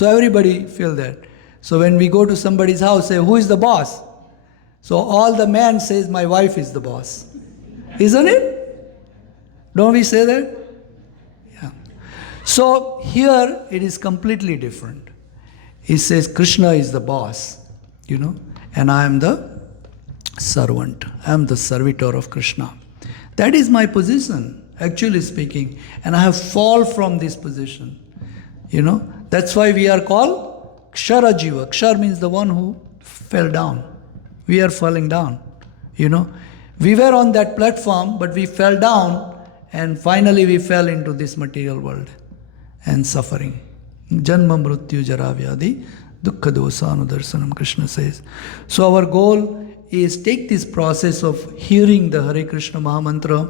So everybody feel that. So when we go to somebody's house, say, who is the boss? So all the man says, my wife is the boss. Isn't it? Don't we say that? Yeah. So here it is completely different. He says Krishna is the boss, and I am the servant. I am the servitor of Krishna. That is my position, actually speaking. And I have fall from this position. That's why we are called Kshara Jiva. Kshar means the one who fell down. We are falling down. We were on that platform, but we fell down, and finally we fell into this material world and suffering. Janma mrityu jara vyadhi dukkha dosanudarsanam, Krishna says. So our goal is take this process of hearing the Hare Krishna Mahamantra,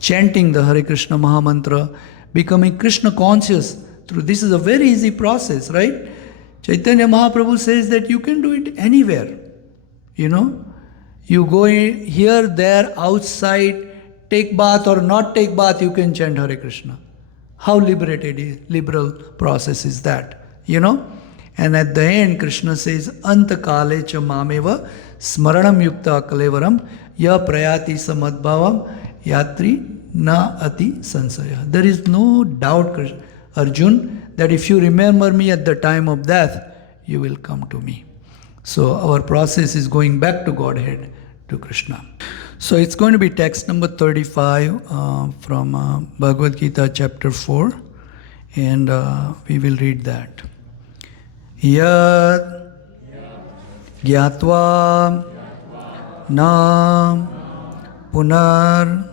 chanting the Hare Krishna Mahamantra, becoming Krishna conscious through. This is a very easy process, right? Chaitanya Mahaprabhu says that you can do it anywhere. You go here, there, outside, take bath or not take bath, you can chant Hare Krishna. How liberal process is that, And at the end, Krishna says, Antakale cha mameva smaranam yukta kalevaram ya prayati samadbhavam yatri na ati sansaya. There is no doubt, Arjun, that if you remember me at the time of death, you will come to me. So our process is going back to Godhead, to Krishna. So it's going to be text number 35 from Bhagavad Gita chapter 4, and we will read that. Yad gyatva na punar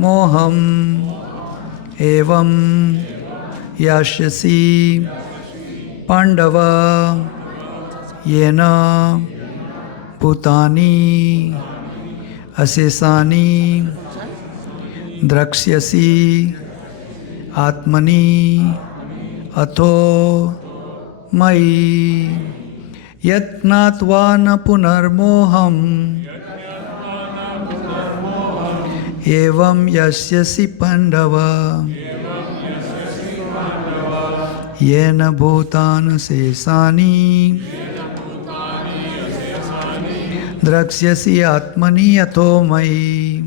moham evam yashyasi Pandava yena bhutani asesani draksyasi atmani atho mai yatnatva na punarmoham evam yasyasi Pandava Yena bhutana sesani draksyasi atmani ato mai.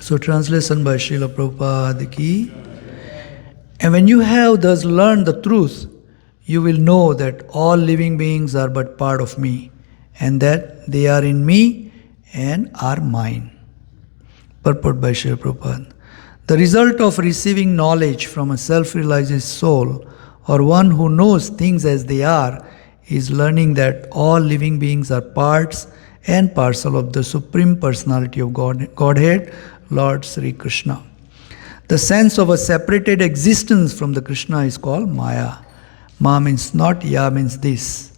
So translation by Srila Prabhupada ki. And when you have thus learned the truth, you will know that all living beings are but part of me, and that they are in me and are mine. Purport by Srila Prabhupada. The result of receiving knowledge from a self-realized soul, or one who knows things as they are, is learning that all living beings are parts and parcel of the Supreme Personality of Godhead, Lord Sri Krishna. The sense of a separated existence from the Krishna is called Maya. Ma means not, Ya means this.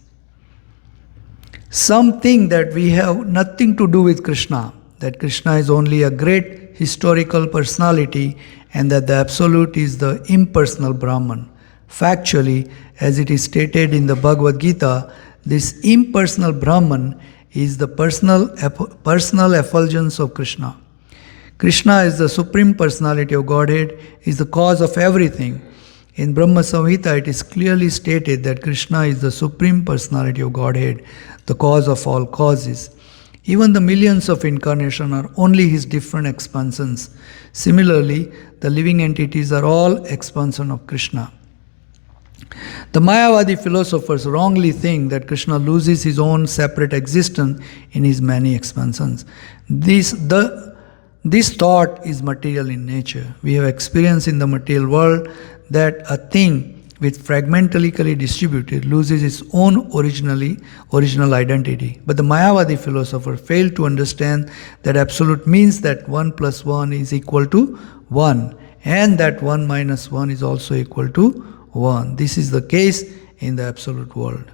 Some think that we have nothing to do with Krishna, that Krishna is only a great historical personality and that the Absolute is the impersonal Brahman. Factually, as it is stated in the Bhagavad Gita, this impersonal Brahman is the personal effulgence of Krishna. Krishna is the Supreme Personality of Godhead, is the cause of everything. In Brahma Samhita, it is clearly stated that Krishna is the Supreme Personality of Godhead, the cause of all causes. Even the millions of incarnations are only his different expansions. Similarly, the living entities are all expansion of Krishna. The Mayavadi philosophers wrongly think that Krishna loses his own separate existence in his many expansions. This thought is material in nature. We have experienced in the material world that a thing which fragmentarily distributed loses its own original identity. But the Mayavadi philosopher failed to understand that absolute means that 1 plus 1 is equal to 1, and that 1 minus 1 is also equal to 1. This is the case in the absolute world.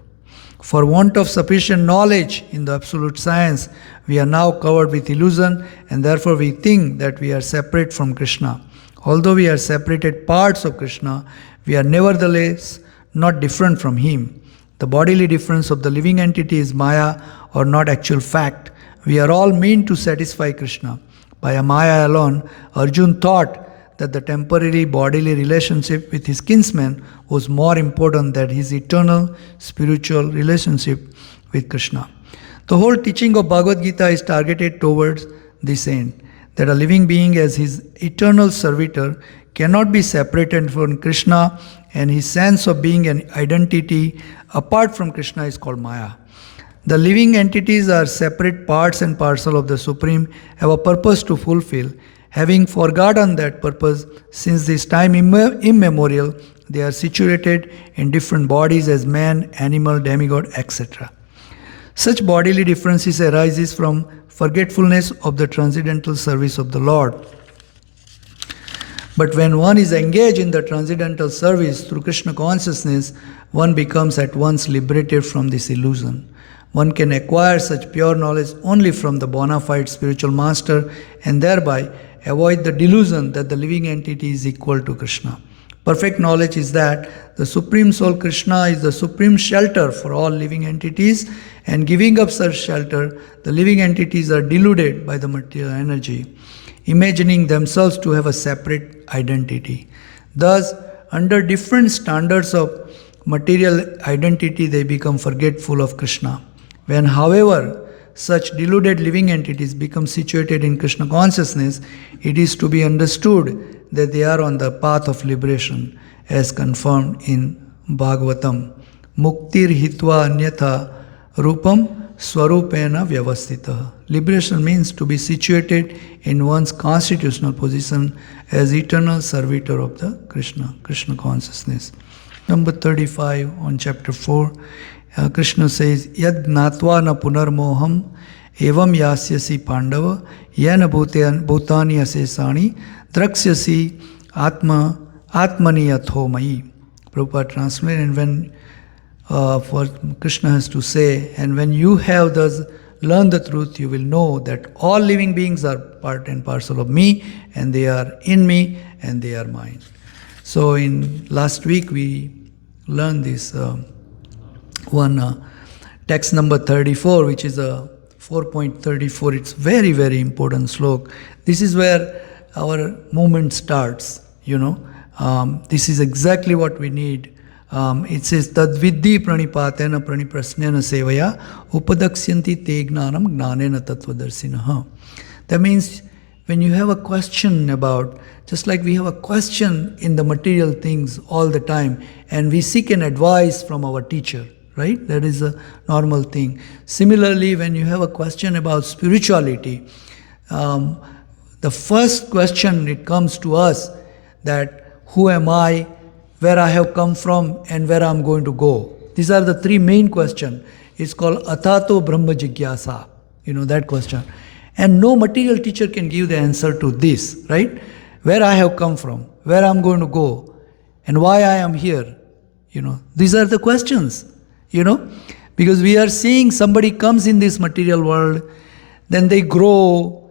For want of sufficient knowledge in the absolute science, we are now covered with illusion, and therefore we think that we are separate from Krishna. Although we are separated parts of Krishna, we are nevertheless not different from him. The bodily difference of the living entity is Maya, or not actual fact. We are all meant to satisfy Krishna. By a Maya alone, Arjun thought that the temporary bodily relationship with his kinsman was more important than his eternal spiritual relationship with Krishna. The whole teaching of Bhagavad Gita is targeted towards this end, that a living being as his eternal servitor cannot be separated from Krishna, and his sense of being an identity apart from Krishna is called Maya. The living entities are separate parts and parcel of the Supreme, have a purpose to fulfill. Having forgotten that purpose, since this time immemorial, they are situated in different bodies as man, animal, demigod, etc. Such bodily differences arises from forgetfulness of the transcendental service of the Lord. But when one is engaged in the transcendental service through Krishna consciousness, one becomes at once liberated from this illusion. One can acquire such pure knowledge only from the bona fide spiritual master and thereby avoid the delusion that the living entity is equal to Krishna. Perfect knowledge is that the Supreme Soul Krishna is the supreme shelter for all living entities, and giving up such shelter, the living entities are deluded by the material energy, imagining themselves to have a separate identity. Thus, under different standards of material identity, they become forgetful of Krishna. When, however, such deluded living entities become situated in Krishna consciousness, it is to be understood that they are on the path of liberation, as confirmed in Bhagavatam. Muktir hitva anyatha rupam swarupena vyavastita. Liberation means to be situated in one's constitutional position as eternal servitor of the Krishna consciousness. Number 35 on chapter 4. Krishna says, Yad gnatva na punarmoham evam yasyasi pandava yana bhutani asesani draksyasi atmani atho mai. Prabhupada translated, and when for Krishna has to say, and when you have thus learned the truth, you will know that all living beings are part and parcel of me, and they are in me, and they are mine. So in last week we learned this text number 34, which is a 4.34. It's very, very important slok. This is where our movement starts, This is exactly what we need. It says, Tad vidhi pranipatena praniprasnena sevaya upadaksyanti te gnanam gnanena tattvadarshinaha. That means when you have a question about, just like we have a question in the material things all the time, and we seek an advice from our teacher, right? That is a normal thing. Similarly, when you have a question about spirituality, the first question it comes to us that who am I, where I have come from, and where I'm going to go. These are the three main questions. It's called Atato Brahma Jigyasa, that question. And no material teacher can give the answer to this, right? Where I have come from, where I'm going to go, and why I am here. These are the questions, because we are seeing somebody comes in this material world, then they grow,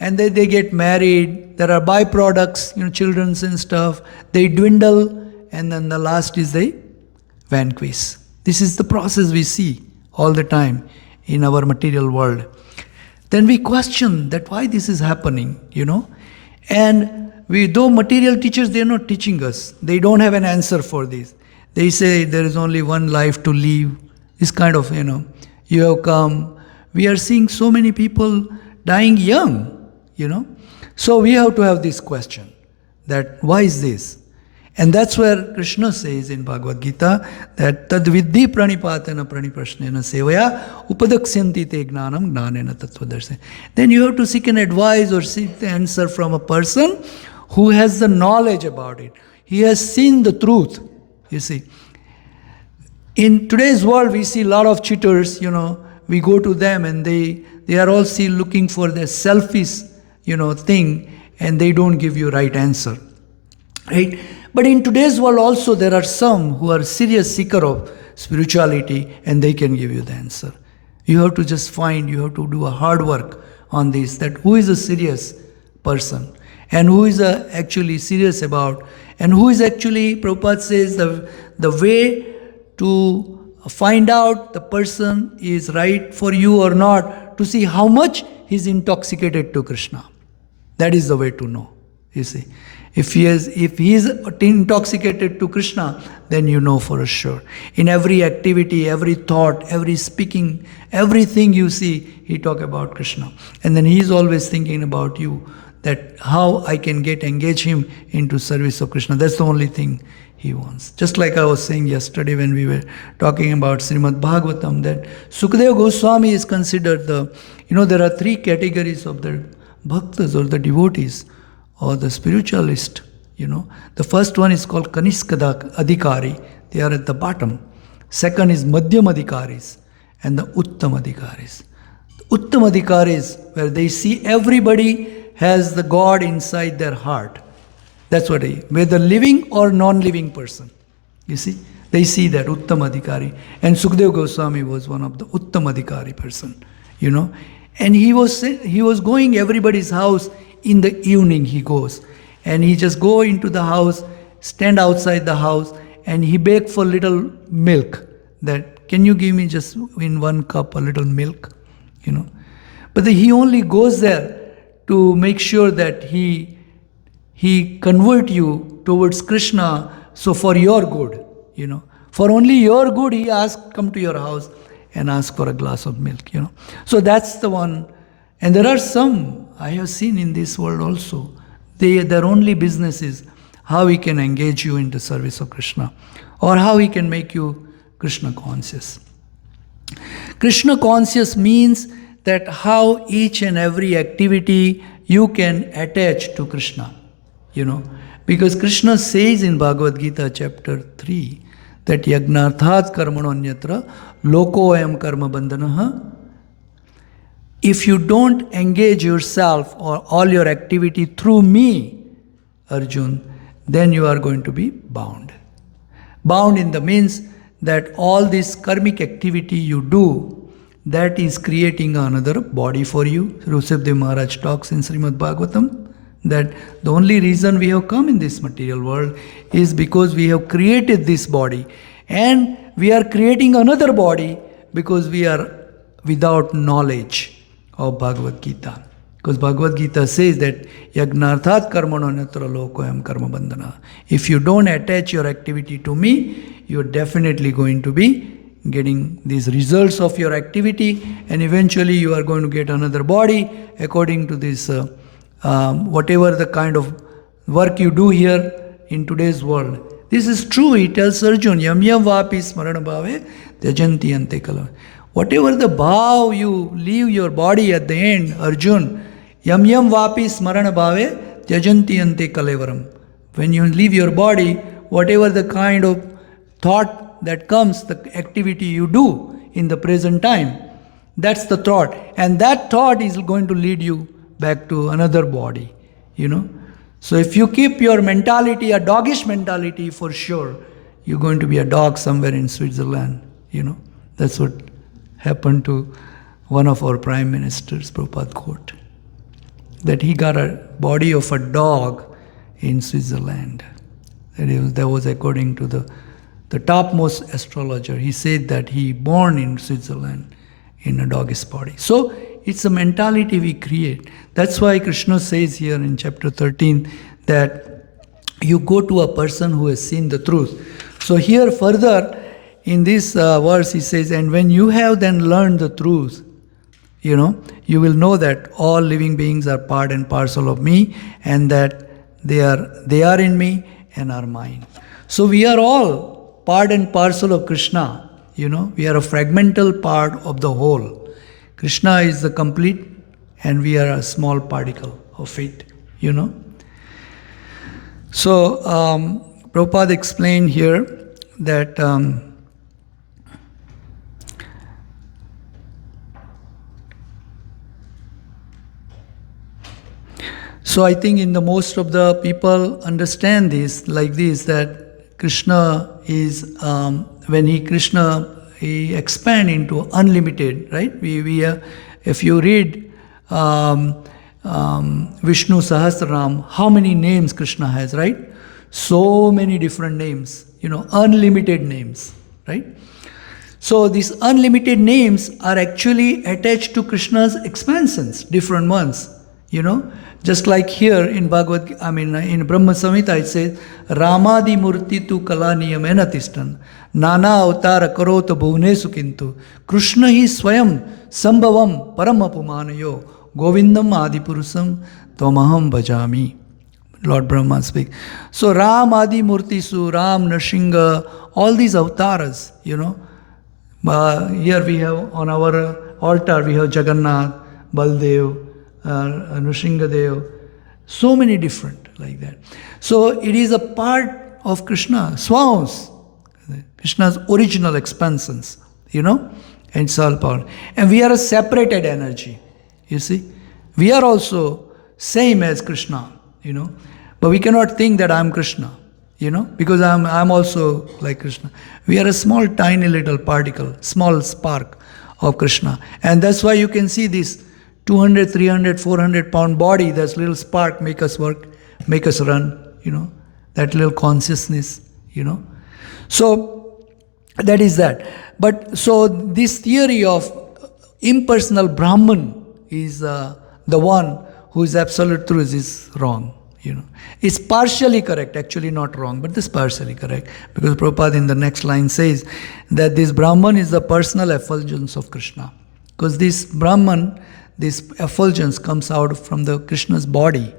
and then they get married. There are byproducts, children and stuff. They dwindle, and then the last is they vanquish. This is the process we see all the time in our material world. Then we question that why this is happening, And though material teachers, they are not teaching us. They don't have an answer for this. They say there is only one life to live. This kind of, you have come. We are seeing so many people dying young, So we have to have this question that why is this? And that's where Krishna says in Bhagavad Gita that tad vidhi pranipatena praniprasnena sevaya upadaksyanti te gnanam gnanena tattvadarshana. Then you have to seek an advice or seek the answer from a person who has the knowledge about it. He has seen the truth, you see. In today's world, we see a lot of cheaters, we go to them and they are all still looking for their selfish, thing, and they don't give you right answer, right? But in today's world also, there are some who are serious seeker of spirituality, and they can give you the answer. You have to just you have to do a hard work on this, that who is a serious person, and who is actually serious about, and who is actually, Prabhupada says, the way to find out the person is right for you or not, to see how much he's intoxicated to Krishna. That is the way to know, you see. If he is intoxicated to Krishna, then you know for sure. In every activity, every thought, every speaking, everything you see, he talk about Krishna. And then he is always thinking about you, that how I can engage him into service of Krishna. That's the only thing he wants. Just like I was saying yesterday when we were talking about Srimad Bhagavatam, that Sukadeva Goswami is considered there are three categories of the bhaktas or the devotees or the spiritualist. The first one is called Kanishka Adhikari. They are at the bottom. Second is Madhyam Adhikaris and the Uttam Adhikaris. The Uttam Adhikaris, where they see everybody has the God inside their heart. That's what whether living or non-living person. You see, they see that Uttam Adhikari. And Sukadeva Goswami was one of the Uttam Adhikari person. And he was going everybody's house in the evening. He goes and he just go into the house, stand outside the house, and he beg for little milk. That can you give me just in one cup a little milk, But he only goes there to make sure that he convert you towards Krishna. So for your good, for only your good, he come to your house and ask for a glass of milk, So that's the one. And there are some I have seen in this world also. Their only business is how he can engage you in the service of Krishna, or how he can make you Krishna conscious. Krishna conscious means that how each and every activity you can attach to Krishna, Because Krishna says in Bhagavad Gita chapter 3 that yagnarthat karmanonyatra loko ayam karma bandhanaha. If you don't engage yourself or all your activity through me, Arjun, then you are going to be bound. Bound in the means that all this karmic activity you do, that is creating another body for you. Rushabdev Maharaj talks in Srimad Bhagavatam that the only reason we have come in this material world is because we have created this body, and we are creating another body because we are without knowledge of Bhagavad Gita. Because Bhagavad Gita says that yagnarthat karmano natra lokoyam karma bandhana. If you don't attach your activity to me, you're definitely going to be getting these results of your activity, and eventually you are going to get another body according to this whatever the kind of work you do here in today's world. This is true. He tells Arjun, yam yam vapi smarana bhave tyajanti ante kala. Whatever the bhav you leave your body at the end, Arjun, yam yam vapi smarana bhave tyajanti ante kalevaram. When you leave your body, whatever the kind of thought that comes, the activity you do in the present time, that's the thought. And that thought is going to lead you back to another body, So if you keep your mentality, a doggish mentality, for sure, you're going to be a dog somewhere in Switzerland, That's what happened to one of our prime ministers, Prabhupada quote, that he got a body of a dog in Switzerland. That was according to the topmost astrologer. He said that he born in Switzerland in a doggish body. So it's a mentality we create. That's why Krishna says here in chapter 13 that you go to a person who has seen the truth. So here further in this verse he says, and when you have then learned the truth, you will know that all living beings are part and parcel of me, and that they are in me and are mine. So we are all part and parcel of Krishna. We are a fragmental part of the whole. Krishna is the complete, and we are a small particle of it, So Prabhupada explained here that so I think in the most of the people understand this like this, that Krishna is when he expand into unlimited, right? If you read Vishnu Sahasranam, how many names Krishna has, right? So many different names, unlimited names, right? So these unlimited names are actually attached to Krishna's expansions, different ones, Just like here in in Brahma Samhita it says, Ramadi Murti tu kalaniyamena tistan, Nana avtara karota bhuvnesu kintu, Krishna hi swayam sambhavam paramapumanayo, Govindam adipurusam tvamaham bhajami. Lord Brahma speaks. So Ram Adi Murti Su, Ram, Nrsimha, all these avatars, here we have on our altar, we have Jagannath, Baldev, Nrsimhadev, so many different like that. So it is a part of Krishna, Swams, Krishna's original expansions, and it's all power. And we are a separated energy, you see. We are also same as Krishna, but we cannot think that I'm Krishna, because I'm also like Krishna. We are a small, tiny little particle, small spark of Krishna. And that's why you can see this 200, 300, 400 pound body, that little spark make us work, make us run, that little consciousness, So that is that. But so this theory of impersonal Brahman is the one whose absolute truth is wrong. It's partially correct, actually not wrong, but this partially correct. Because Prabhupada in the next line says that this Brahman is the personal effulgence of Krishna. Because this Brahman, this effulgence comes out from the Krishna's body,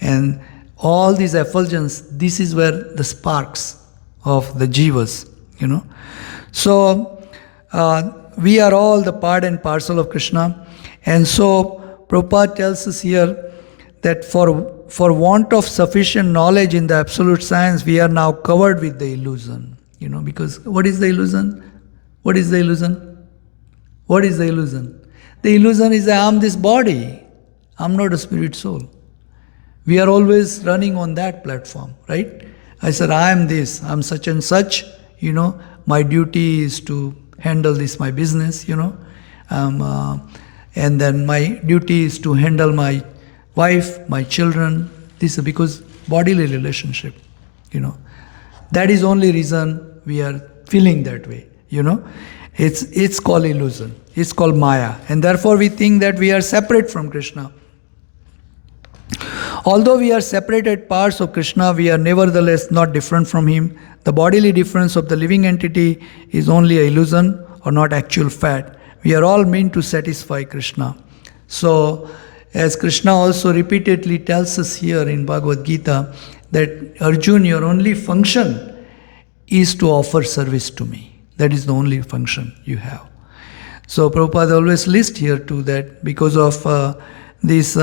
and all these effulgence, this is where the sparks of the jivas, So we are all the part and parcel of Krishna. And so Prabhupada tells us here that for want of sufficient knowledge in the absolute science, we are now covered with the illusion. Because what is the illusion? What is the illusion? What is the illusion? The illusion is that I'm this body. I'm not a spirit soul. We are always running on that platform, right? I said, I am this, I'm such and such, my duty is to handle this, my business, and then my duty is to handle my wife, my children. This is because bodily relationship, That is only reason we are feeling that way, It's called illusion. It's called Maya. And therefore we think that we are separate from Krishna. Although we are separated parts of Krishna, we are nevertheless not different from Him. The bodily difference of the living entity is only an illusion or not actual fact. We are all meant to satisfy Krishna. So, as Krishna also repeatedly tells us here in Bhagavad Gita, that Arjuna, your only function is to offer service to me. That is the only function you have. So Prabhupada always lists here too that because of this,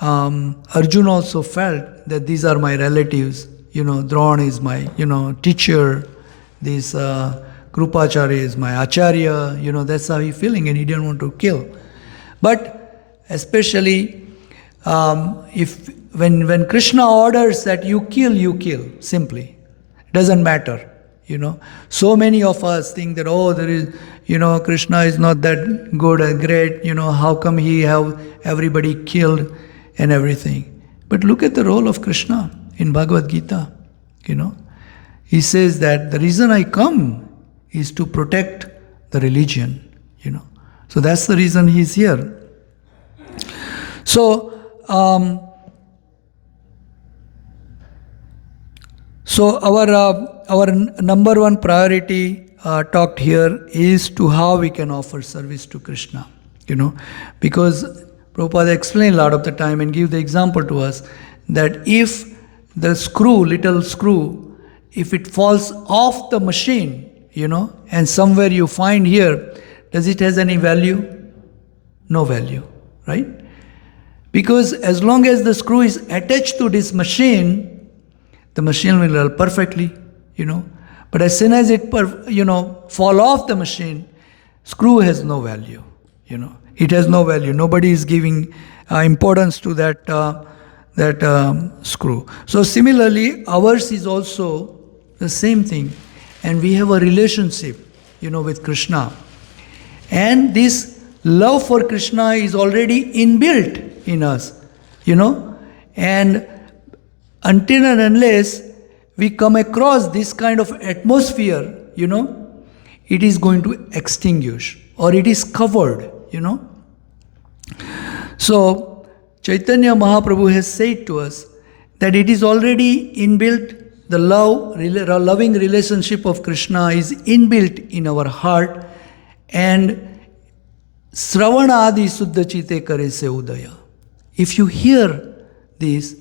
Arjuna also felt that these are my relatives. Drona is my teacher. This Krupacharya is my acharya. That's how he's feeling, and he didn't want to kill. But especially when Krishna orders that you kill simply. It doesn't matter. So many of us think that, there is, Krishna is not that good and great, how come he have everybody killed and everything. But look at the role of Krishna in Bhagavad Gita, He says that the reason I come is to protect the religion, So that's the reason he's here. So, our number one priority talked here is to how we can offer service to Krishna, because Prabhupada explained a lot of the time and give the example to us that if the little screw, if it falls off the machine, and somewhere you find here, does it has any value? No value, right? Because as long as the screw is attached to this machine, the machine will run perfectly, But as soon as it, fall off the machine, screw has no value, It has no value. Nobody is giving importance to that screw. So similarly, ours is also the same thing. And we have a relationship, with Krishna. And this love for Krishna is already inbuilt in us, And until and unless we come across this kind of atmosphere, it is going to extinguish or it is covered, So, Chaitanya Mahaprabhu has said to us that it is already inbuilt, the loving relationship of Krishna is inbuilt in our heart, and Sravana adi suddha chite kare se udaya. If you hear this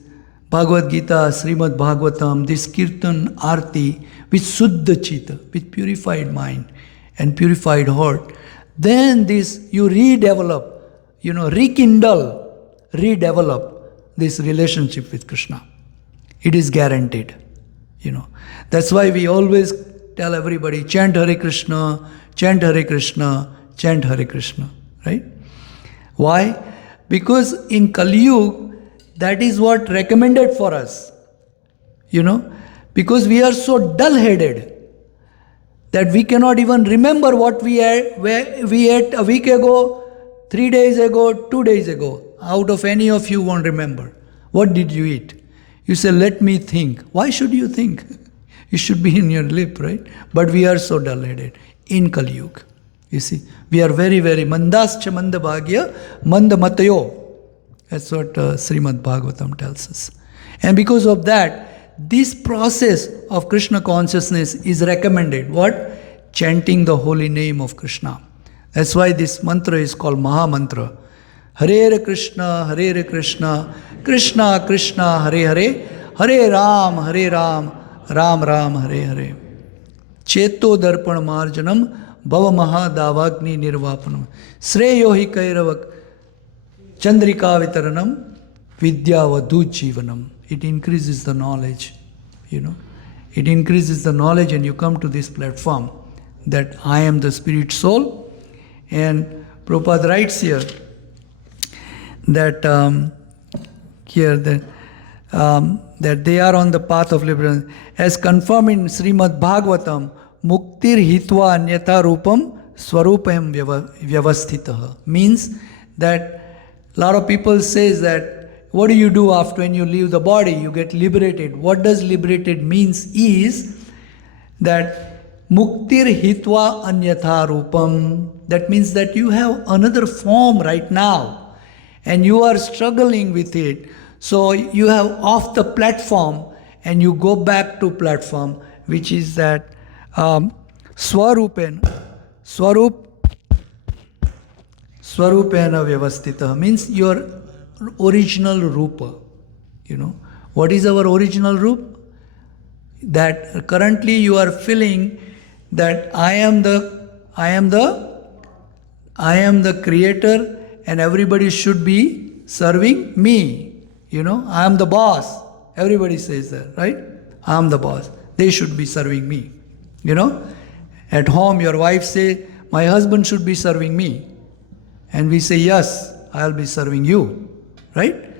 Bhagavad Gita, Srimad Bhagavatam, this Kirtan, Arti, with suddha chita, with purified mind and purified heart, then this you redevelop, redevelop this relationship with Krishna. It is guaranteed. That's why we always tell everybody, chant Hare Krishna, chant Hare Krishna, chant Hare Krishna, right? Why? Because in Kali Yuga, that is what recommended for us, because we are so dull-headed that we cannot even remember what we ate a week ago, 3 days ago, 2 days ago. Out of any of you won't remember. What did you eat? You say, let me think. Why should you think? You should be in your lip, right? But we are so dull-headed in Kali Yuga. You see, we are very, very mandascha manda bhagya manda matayo. That's what Srimad Bhagavatam tells us. And because of that, this process of Krishna consciousness is recommended. What? Chanting the holy name of Krishna. That's why this mantra is called Maha Mantra. Hare Krishna, Krishna Krishna, Hare Hare, Hare Ram, Ram Ram, Hare Hare. Cheto darpan marjanam, bhava maha davagni nirvapanam. Sreyo hi kairavak chandrika vitaranam, vidya vadu jivanam. It increases the knowledge, It increases the knowledge, and you come to this platform that I am the spirit soul. And Prabhupada writes here that that they are on the path of liberation. As confirmed in Srimad Bhagavatam, Muktir hitva anyatha rupam swarupam vyavasthitah. Means that a lot of people says that what do you do after when you leave the body? You get liberated. What does liberated means is that Muktir hitva anyatha rupam. That means that you have another form right now and you are struggling with it. So you have off the platform and you go back to platform, which is that Swarupena vyavastita, means your original rupa. What is our original rupa? That currently you are feeling that I am the creator and everybody should be serving me. I am the boss. Everybody says that, right? I am the boss. They should be serving me. At home your wife say, my husband should be serving me. And we say, yes, I'll be serving you. Right?